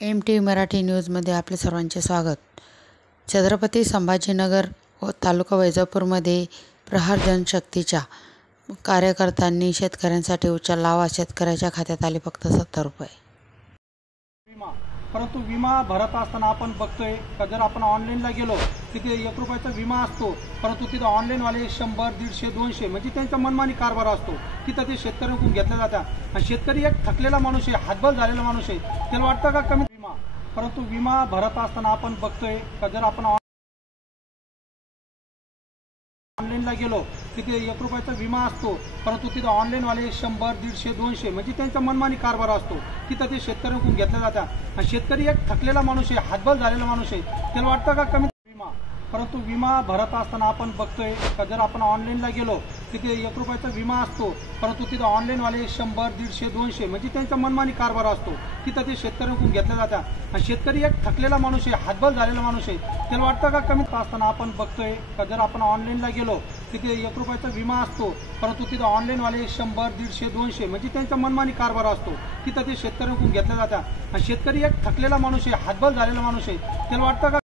MT Marathi न्यूजमध्ये आपले सर्वांचे स्वागत। छत्रपती संभाजीनगर व तालुका वैजापूरमध्ये प्रहार जनशक्तीच्या कार्यकर्त्यांनी शेतकऱ्यांसाठी उचलला लावा। शेतकऱ्याच्या खात्यात आले फक्त 70 रुपये। परंतु विमा भरत असताना आपण बघतोय का जर आपण ऑनलाईनला गेलो तिथे 1 रुपयाचा विमा असतो, परंतु तिथे ऑनलाईनवाले 100, 150, 200 म्हणजे त्यांचा मनमानी कारभार असतो। तिथं ते शेतकऱ्यांकडून घेतल्या जातात आणि शेतकरी एक थकलेला माणूस आहे, हातबल झालेला माणूस आहे, त्याला वाटतं का कमी विमा। परंतु विमा भरत असताना आपण बघतोय का जर आपण ऑनलाईनला गेलो तिथे 1 रुपयाचा विमा असतो, परंतु तिथे ऑनलाईनवाले 100, 150, 200 म्हणजे त्यांचा मनमानी कारभार असतो। तिथं ते शेतकऱ्यांकडून घेतल्या जातात आणि शेतकरी एक थकलेला माणूस आहे, हातबल झालेला माणूस आहे, त्याला वाटतं का कमी विमा। परंतु विमा भरत असताना आपण बघतोय का जर आपण ऑनलाईनला गेलो तिथे 1 रुपयाचा विमा असतो, परंतु तिथे ऑनलाईनवाले 100, 150, 200 म्हणजे त्यांचा मनमानी कारभार असतो। तिथं ते शेतकऱ्यांकडून घेतल्या जातात आणि शेतकरी एक थकलेला माणूस आहे, हातबल झालेला माणूस आहे, त्याला वाटतं का कमी असताना आपण बघतोय का जर आपण ऑनलाईनला गेलो तिथे 1 रुपयाचा विमा असतो, परंतु तिथे ऑनलाईनवाले 100, 150, 200 म्हणजे त्यांचा मनमानी कारभार असतो। तिथं ते शेतकऱ्यांकडून घेतल्या जातात आणि शेतकरी एक थकलेला माणूस आहे, हातबल झालेला माणूस आहे, त्याला वाटतं का